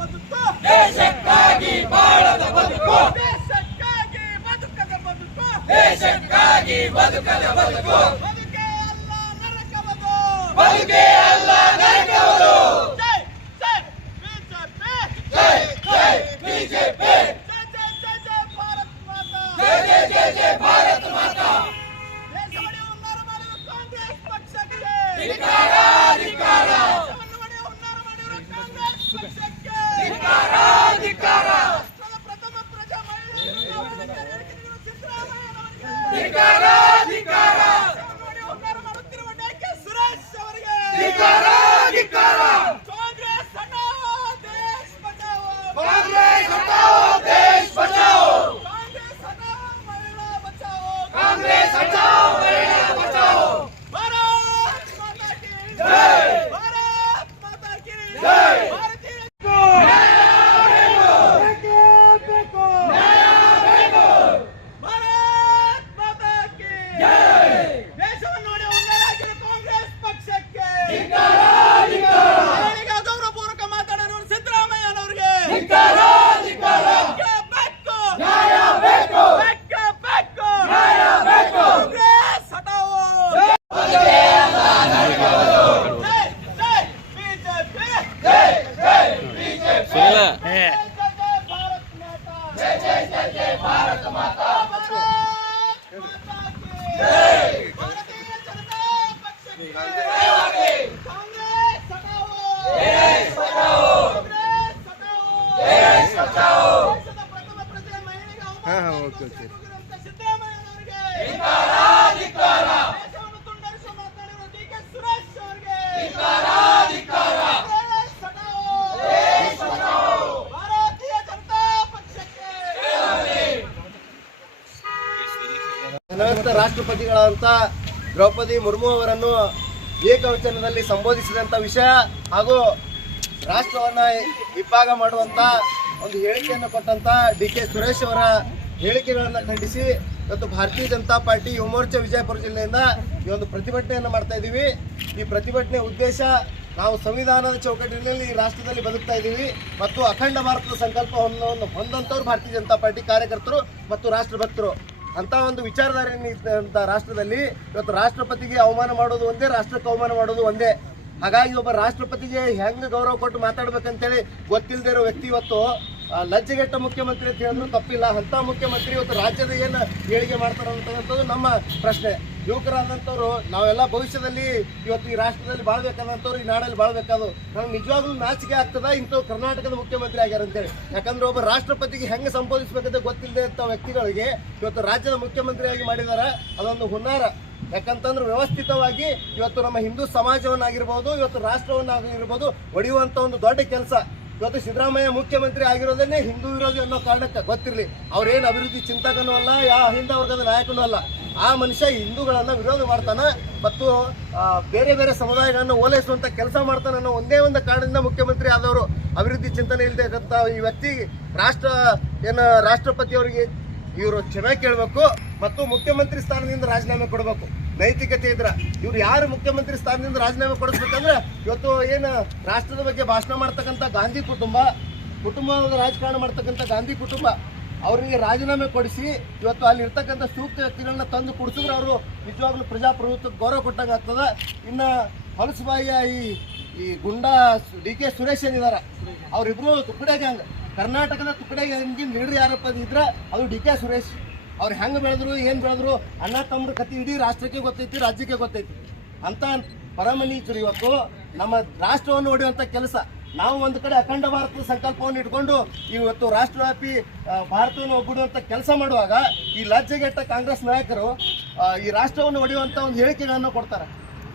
ಬದುಕು ದೇಶಕ್ಕಾಗಿ ಬಾಳದ ಬದುಕು. ದೇಶಕ್ಕಾಗಿ ಬದುಕದ ಬದುಕು. ದೇಶಕ್ಕಾಗಿ ಬದುಕದ ಬದುಕು. ಬದುಕೇ ಅಲ್ಲ ನರಕವದು. ಬದುಕೇ ಅಲ್ಲ ನರಕವದು. ಅನಂತ ರಾಷ್ಟ್ರಪತಿಗಳಾದಂಥ ದ್ರೌಪದಿ ಮುರ್ಮು ಅವರನ್ನು ಏಕವಚನದಲ್ಲಿ ಸಂಬೋಧಿಸಿದಂತ ವಿಷಯ ಹಾಗೂ ರಾಷ್ಟ್ರವನ್ನ ವಿಭಾಗ ಮಾಡುವಂತ ಒಂದು ಹೇಳಿಕೆಯನ್ನು ಕೊಟ್ಟಂತ ಡಿ ಕೆ ಸುರೇಶ್ ಅವರ ಹೇಳಿಕೆಗಳನ್ನು ಖಂಡಿಸಿ ಇವತ್ತು ಭಾರತೀಯ ಜನತಾ ಪಾರ್ಟಿ ಯುವ ಮೋರ್ಚಾ ವಿಜಯಪುರ ಜಿಲ್ಲೆಯಿಂದ ಈ ಒಂದು ಪ್ರತಿಭಟನೆಯನ್ನು ಮಾಡ್ತಾ ಇದ್ದೀವಿ ಈ ಪ್ರತಿಭಟನೆ ಉದ್ದೇಶ ನಾವು ಸಂವಿಧಾನದ ಚೌಕಟ್ಟಿನಲ್ಲಿ ಈ ರಾಷ್ಟ್ರದಲ್ಲಿ ಬದುಕ್ತಾ ಇದ್ದೀವಿ ಮತ್ತು ಅಖಂಡ ಭಾರತದ ಸಂಕಲ್ಪವನ್ನು ಹೊಂದ ಹೊಂದಂತವ್ರು ಭಾರತೀಯ ಜನತಾ ಪಾರ್ಟಿ ಕಾರ್ಯಕರ್ತರು ಮತ್ತು ರಾಷ್ಟ್ರಭಕ್ತರು. ಅಂತ ಒಂದು ವಿಚಾರಧಾರೆ ರಾಷ್ಟ್ರದಲ್ಲಿ ಇವತ್ತು ರಾಷ್ಟ್ರಪತಿಗೆ ಅವಮಾನ ಮಾಡೋದು ಒಂದೇ, ರಾಷ್ಟ್ರಕ್ಕೆ ಅವಮಾನ ಮಾಡೋದು ಒಂದೇ. ಹಾಗಾಗಿ ಒಬ್ಬ ರಾಷ್ಟ್ರಪತಿಗೆ ಹೆಂಗ್ ಗೌರವ ಕೊಟ್ಟು ಮಾತಾಡ್ಬೇಕಂತೇಳಿ ಗೊತ್ತಿಲ್ಲದೆ ಇರೋ ವ್ಯಕ್ತಿ ಇವತ್ತು ಲಜ್ಜೆಗೆಟ್ಟ ಮುಖ್ಯಮಂತ್ರಿ ಅಂತ ಹೇಳಿದ್ರು, ತಪ್ಪಿಲ್ಲ. ಅಂತ ಮುಖ್ಯಮಂತ್ರಿ ಇವತ್ತು ರಾಜ್ಯದ ಏನು ಏಳಿಗೆ ಮಾಡ್ತಾರೆ ಅಂತಕ್ಕಂಥದ್ದು ನಮ್ಮ ಪ್ರಶ್ನೆ. ಯುವಕರಾದಂಥವ್ರು, ನಾವೆಲ್ಲ ಭವಿಷ್ಯದಲ್ಲಿ ಇವತ್ತು ಈ ರಾಷ್ಟ್ರದಲ್ಲಿ ಬಾಳ್ಬೇಕಾದಂಥವ್ರು, ಈ ನಾಡಲ್ಲಿ ಬಾಳ್ಬೇಕಾದ್ರು, ನಮ್ಗೆ ನಿಜವಾಗ್ಲೂ ನಾಚಿಕೆ ಆಗ್ತದ? ಇಂಥವು ಕರ್ನಾಟಕದ ಮುಖ್ಯಮಂತ್ರಿ ಆಗ್ಯಾರ ಅಂತೇಳಿ ಯಾಕಂದ್ರೆ ಒಬ್ಬ ರಾಷ್ಟ್ರಪತಿಗೆ ಹೆಂಗೆ ಸಂಬೋಧಿಸ್ಬೇಕಂತ ಗೊತ್ತಿಲ್ಲದೆ ಅಂತ ವ್ಯಕ್ತಿಗಳಿಗೆ ಇವತ್ತು ರಾಜ್ಯದ ಮುಖ್ಯಮಂತ್ರಿಯಾಗಿ ಮಾಡಿದಾರ, ಅದೊಂದು ಹುನ್ನಾರ. ಯಾಕಂತಂದ್ರೆ ವ್ಯವಸ್ಥಿತವಾಗಿ ಇವತ್ತು ನಮ್ಮ ಹಿಂದೂ ಸಮಾಜವನ್ನಾಗಿರ್ಬೋದು, ಇವತ್ತು ರಾಷ್ಟ್ರವನ್ನಾಗಿರ್ಬೋದು ಒಡೆಯುವಂತ ಒಂದು ದೊಡ್ಡ ಕೆಲಸ. ಇವತ್ತು ಸಿದ್ದರಾಮಯ್ಯ ಮುಖ್ಯಮಂತ್ರಿ ಆಗಿರೋದನ್ನೇ ಹಿಂದೂ ವಿರೋಧಿ ಅನ್ನೋ ಕಾರಣಕ್ಕೆ ಗೊತ್ತಿರಲಿ. ಅವ್ರೇನು ಅಭಿವೃದ್ಧಿ ಚಿಂತಕನೂ ಅಲ್ಲ ಯಾವ ಹಿಂದ ವರ್ಗದ ನಾಯಕನೂ ಅಲ್ಲ. ಆ ಮನುಷ್ಯ ಹಿಂದೂಗಳನ್ನು ವಿರೋಧ ಮಾಡ್ತಾನೆ ಮತ್ತು ಬೇರೆ ಬೇರೆ ಸಮುದಾಯಗಳನ್ನು ಓಲೈಸುವಂಥ ಕೆಲಸ ಮಾಡ್ತಾನೆ ಅನ್ನೋ ಒಂದೇ ಒಂದು ಕಾರಣದಿಂದ ಮುಖ್ಯಮಂತ್ರಿ ಆದವರು ಅಭಿವೃದ್ಧಿ ಚಿಂತನೆ ಇಲ್ಲದೆ ಈ ವ್ಯಕ್ತಿ ರಾಷ್ಟ್ರ, ಏನು ರಾಷ್ಟ್ರಪತಿಯವರಿಗೆ ಇವರು ಕ್ಷಮೆ ಕೇಳಬೇಕು ಮತ್ತು ಮುಖ್ಯಮಂತ್ರಿ ಸ್ಥಾನದಿಂದ ರಾಜೀನಾಮೆ ಕೊಡಬೇಕು. ನೈತಿಕತೆ ಇದ್ರ. ಇವ್ರು ಯಾರು ಮುಖ್ಯಮಂತ್ರಿ ಸ್ಥಾನದಿಂದ ರಾಜೀನಾಮೆ ಕೊಡಿಸ್ಬೇಕಂದ್ರೆ ಇವತ್ತು ಏನು ರಾಷ್ಟ್ರದ ಬಗ್ಗೆ ಭಾಷಣ ಮಾಡ್ತಕ್ಕಂಥ ಗಾಂಧಿ ಕುಟುಂಬ, ಕುಟುಂಬದ ರಾಜಕಾರಣ ಮಾಡ್ತಕ್ಕಂಥ ಗಾಂಧಿ ಕುಟುಂಬ, ಅವರಿಗೆ ರಾಜೀನಾಮೆ ಕೊಡಿಸಿ ಇವತ್ತು ಅಲ್ಲಿ ಇರ್ತಕ್ಕಂಥ ಸೂಕ್ತ ವ್ಯಕ್ತಿಗಳನ್ನ ತಂದು ಕುಡಿಸಿದ್ರೆ ಅವರು ನಿಜವಾಗ್ಲೂ ಪ್ರಜಾಪ್ರಭುತ್ವಕ್ಕೆ ಗೌರವ ಕೊಟ್ಟಂಗೆ ಆಗ್ತದ. ಇನ್ನು ಹೊಲಸುಬಾಯಿಯ ಈ ಈ ಗುಂಡಾ ಡಿ ಕೆ ಸುರೇಶ್ ಏನಿದಾರ, ಅವರಿಬ್ರು ತುಕ್ಕಡೆ ಗ್ಯಾಂಗ್ ಕರ್ನಾಟಕದ ತುಕ್ಕಡೆ ಗ್ಯಾಂಗಿನ ಲೀಡರ್ ಯಾರಪ್ಪ ಇದ್ರೆ ಅದು ಡಿ ಕೆ ಸುರೇಶ್. ಅವ್ರು ಹೆಂಗೆ ಬೆಳೆದ್ರು ಏನು ಬೆಳೆದ್ರು ಅಣ್ಣ ತಮ್ಮ ಕತಿ ಇಡೀ ರಾಷ್ಟ್ರಕ್ಕೆ ಗೊತ್ತೈತಿ ರಾಜ್ಯಕ್ಕೆ ಗೊತ್ತೈತಿ. ಅಂತ ಪರಮನೀಚರು ಇವತ್ತು ನಮ್ಮ ರಾಷ್ಟ್ರವನ್ನು ಹೊಡೆಯುವಂಥ ಕೆಲಸ. ನಾವು ಒಂದು ಕಡೆ ಅಖಂಡ ಭಾರತದ ಸಂಕಲ್ಪವನ್ನು ಇಟ್ಕೊಂಡು ಇವತ್ತು ರಾಷ್ಟ್ರವ್ಯಾಪಿ ಭಾರತವನ್ನು ಒಗ್ಗೂಡುವಂಥ ಕೆಲಸ ಮಾಡುವಾಗ ಈ ಲಜ್ಜೆಗೆಟ್ಟ ಕಾಂಗ್ರೆಸ್ ನಾಯಕರು ಈ ರಾಷ್ಟ್ರವನ್ನು ಹೊಡೆಯುವಂಥ ಒಂದು ಹೇಳಿಕೆಗಳನ್ನು ಕೊಡ್ತಾರೆ.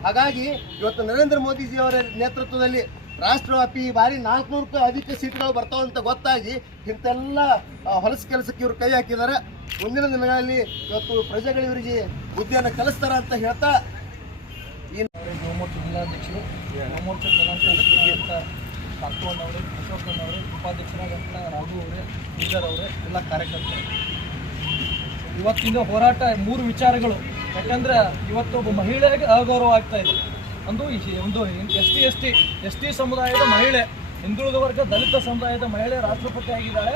ಹಾಗಾಗಿ ಇವತ್ತು ನರೇಂದ್ರ ಮೋದಿಜಿ ಅವರ ನೇತೃತ್ವದಲ್ಲಿ ರಾಷ್ಟ್ರವ್ಯಾಪಿ ಈ ಬಾರಿ ನಾಲ್ಕುನೂರಕ್ಕೂ ಅಧಿಕ ಸೀಟ್ಗಳು ಬರ್ತಾವಂತ ಗೊತ್ತಾಗಿ ಇಂತೆಲ್ಲ ಆ, ಹೊಲಸು ಕೆಲಸಕ್ಕೆ ಇವರು ಕೈ ಹಾಕಿದ್ದಾರೆ. ಮುಂದಿನ ದಿನಗಳಲ್ಲಿ ಇವತ್ತು ಪ್ರಜೆಗಳು ಇವರಿಗೆ ಬುದ್ಧಿಯನ್ನು ಕಲಿಸ್ತಾರ ಅಂತ ಹೇಳ್ತಾ ಯುವಮೋರ್ಚಾ ಜಿಲ್ಲಾಧ್ಯಕ್ಷರು ಯುವಮೋರ್ಚಾ ಪ್ರಧಾನ ಕಾರ್ಯದರ್ಶಿಯಾದಂಥ ಕಾರ್ತೋಣ್ಣವರು ಅಶೋಕಣ್ಣವರು ಉಪಾಧ್ಯಕ್ಷರಾದಂಥ ರಾಘು ಅವರೇ ಬೀದರ್ ಅವರೇ, ಎಲ್ಲ ಕಾರ್ಯಕರ್ತರು. ಇವತ್ತಿನ ಹೋರಾಟ ಮೂರು ವಿಚಾರಗಳು. ಯಾಕಂದ್ರೆ ಇವತ್ತು ಒಬ್ಬ ಮಹಿಳೆಗೆ ಅಗೌರವ ಆಗ್ತಾ ಇದೆ. ಒಂದು ಒಂದು S T S T S T ಸಮುದಾಯದ ಮಹಿಳೆ, ಹಿಂದುಳಿದ ವರ್ಗ ದಲಿತ ಸಮುದಾಯದ ಮಹಿಳೆ ರಾಷ್ಟ್ರಪತಿ ಆಗಿದ್ದಾಳೆ.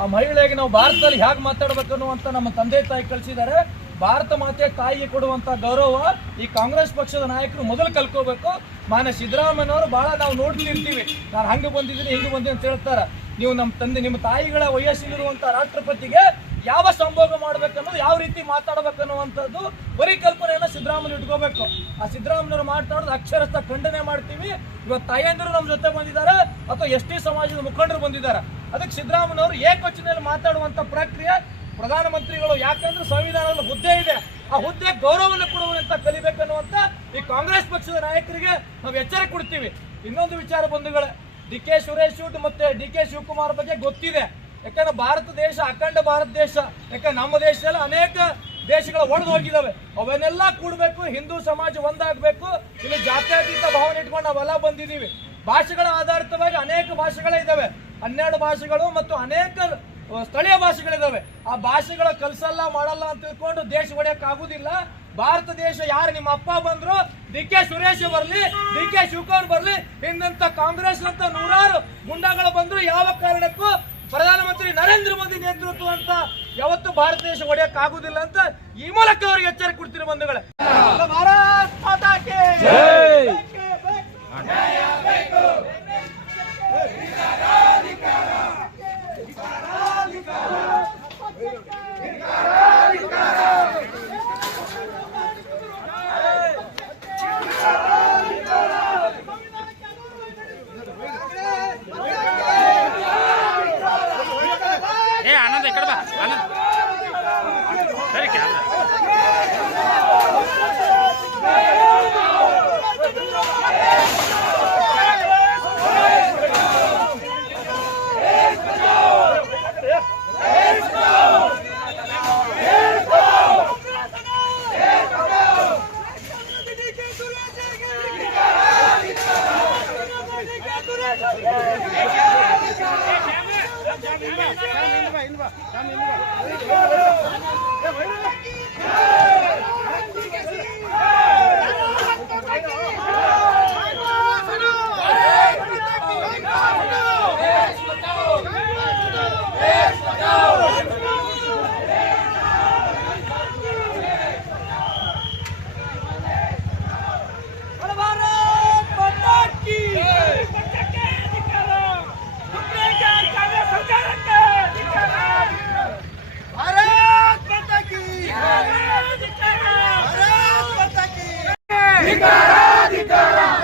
ಆ ಮಹಿಳೆಗೆ ನಾವು ಭಾರತದಲ್ಲಿ ಹೇಗೆ ಮಾತಾಡ್ಬೇಕು ಅನ್ನುವಂಥ ನಮ್ಮ ತಂದೆ ತಾಯಿ ಕಳಿಸಿದ್ದಾರೆ. ಭಾರತ ಮಾತೆ ತಾಯಿಗೆ ಕೊಡುವಂತ ಗೌರವ ಈ ಕಾಂಗ್ರೆಸ್ ಪಕ್ಷದ ನಾಯಕರು ಮೊದಲು ಕಲ್ಕೋಬೇಕು ಮಾನ್ಯ ಸಿದ್ದರಾಮಯ್ಯನವರು ಬಹಳ ನಾವು ನೋಡ್ಲಿರ್ತೀವಿ ನಾನು ಹಂಗೆ ಬಂದಿದ್ದೀನಿ, ಹಿಂಗೆ ಬಂದಿದ್ದೀನಿ ಅಂತ ಹೇಳ್ತಾರೆ. ನೀವು ನಮ್ಮ ತಂದೆ, ನಿಮ್ಮ ತಾಯಿಗಳ ವಯಸ್ಸಿನಲ್ಲಿರುವಂತ ರಾಷ್ಟ್ರಪತಿಗೆ ಯಾವ ಸಂಭೋಗ ಮಾಡ್ಬೇಕನ್ನೋದು, ಯಾವ ರೀತಿ ಮಾತಾಡ್ಬೇಕನ್ನುವಂಥದ್ದು ಬರೀ ಕಲ್ಪನೆಯನ್ನ ಸಿದ್ದರಾಮಯ್ಯ ಇಟ್ಕೋಬೇಕು. ಆ ಸಿದ್ದರಾಮಯ್ಯವರು ಮಾತಾಡೋದು ಅಕ್ಷರಸ್ಥ ಖಂಡನೆ ಮಾಡ್ತೀವಿ. ಇವತ್ತು ತಾಯಂದಿರು ನಮ್ಮ ಜೊತೆ ಬಂದಿದ್ದಾರೆ, ಅಥವಾ ಎಸ್ ಟಿ ಸಮಾಜದ ಮುಖಂಡರು ಬಂದಿದ್ದಾರೆ. ಅದಕ್ಕೆ ಸಿದ್ದರಾಮಯ್ಯವರು ಏಕವಚನದಲ್ಲಿ ಮಾತಾಡುವಂತ ಪ್ರಕ್ರಿಯೆ ಪ್ರಧಾನಮಂತ್ರಿಗಳು ಯಾಕಂದ್ರೆ ಸಂವಿಧಾನದ ಹುದ್ದೆ ಇದೆ. ಆ ಹುದ್ದೆ ಗೌರವವನ್ನು ಕೊಡುವಂತ ಕಲಿಬೇಕನ್ನುವಂತ ಈ ಕಾಂಗ್ರೆಸ್ ಪಕ್ಷದ ನಾಯಕರಿಗೆ ನಾವು ಎಚ್ಚರ ಕೊಡ್ತೀವಿ. ಇನ್ನೊಂದು ವಿಚಾರ ಬಂಧುಗಳೇ, ಡಿ ಕೆ ಸುರೇಶ್ ಮತ್ತೆ ಡಿ ಕೆ ಶಿವಕುಮಾರ್ ಬಗ್ಗೆ ಗೊತ್ತಿದೆ. ಯಾಕಂದ್ರೆ ಭಾರತ ದೇಶ, ಅಖಂಡ ಭಾರತ ದೇಶ, ಯಾಕಂದ್ರೆ ನಮ್ಮ ದೇಶದಲ್ಲಿ ಅನೇಕ ದೇಶಗಳು ಒಡೆದು ಹೋಗಿದಾವೆ. ಅವನ್ನೆಲ್ಲ ಕೂಡಬೇಕು, ಹಿಂದೂ ಸಮಾಜ ಒಂದಾಗಬೇಕು. ಇಲ್ಲಿ ಜಾತ್ಯಾತೀತ ಭಾವನೆ ಇಟ್ಕೊಂಡು ನಾವೆಲ್ಲ ಬಂದಿದ್ದೀವಿ. ಭಾಷೆಗಳ ಆಧಾರಿತವಾಗಿ ಅನೇಕ ಭಾಷೆಗಳೇ ಇದಾವೆ. ಹನ್ನೆರಡು ಭಾಷೆಗಳು ಮತ್ತು ಅನೇಕ ಸ್ಥಳೀಯ ಭಾಷೆಗಳಿದ್ದಾವೆ. ಆ ಭಾಷೆಗಳ ಕಲ್ಸಲ್ಲ ಮಾಡಲ್ಲ ಅಂತ ತಿಳ್ಕೊಂಡು ದೇಶ ಆಗುದಿಲ್ಲ. ಭಾರತ ದೇಶ ಯಾರು? ನಿಮ್ಮ ಅಪ್ಪ ಬಂದ್ರು ಡಿ ಕೆ ಸುರೇಶ್ ಬರ್ಲಿ ಡಿ ಕೆ ಶಿವಕುಮಾರ್ ಬರ್ಲಿ ಹಿಂದಂತ ಕಾಂಗ್ರೆಸ್ ಅಂತ ನೂರಾರು ಮುಂಡಾಗಳು ಬಂದ್ರು. ಯಾವ ಕಾರಣಕ್ಕೂ ಪ್ರಧಾನಮಂತ್ರಿ ನರೇಂದ್ರ ಮೋದಿ ನೇತೃತ್ವ ಅಂತ ಯಾವತ್ತು ಭಾರತ ದೇಶ ಒಡೆಯಕ್ ಆಗುದಿಲ್ಲ ಅಂತ ಈ ಮೂಲಕ ಅವರಿಗೆ ಎಚ್ಚರಿಕೆ ಕೊಡ್ತೀರಿ ಬಂಧುಗಳೇ. ಭಾರತ್ ಮಾತಾ 娘们 ఇందుబా ఇందుబా ఇందుబా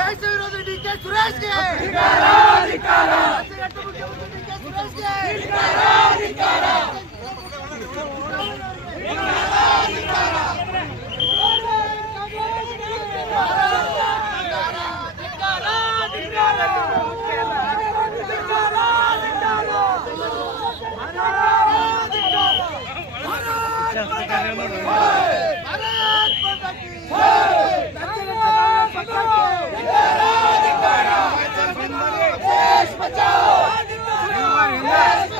ದೇಶ ವಿರೋಧಿ ಡಿ ಕೆ ಸುರೇಶ್ಗೆ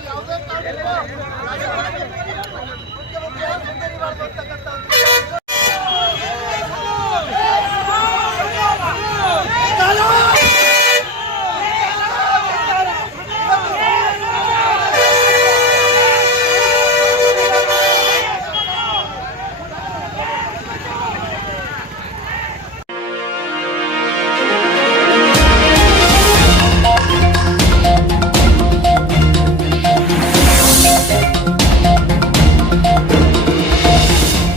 ಯಾವುದೇ ಕಾರಣಕ್ಕೂ.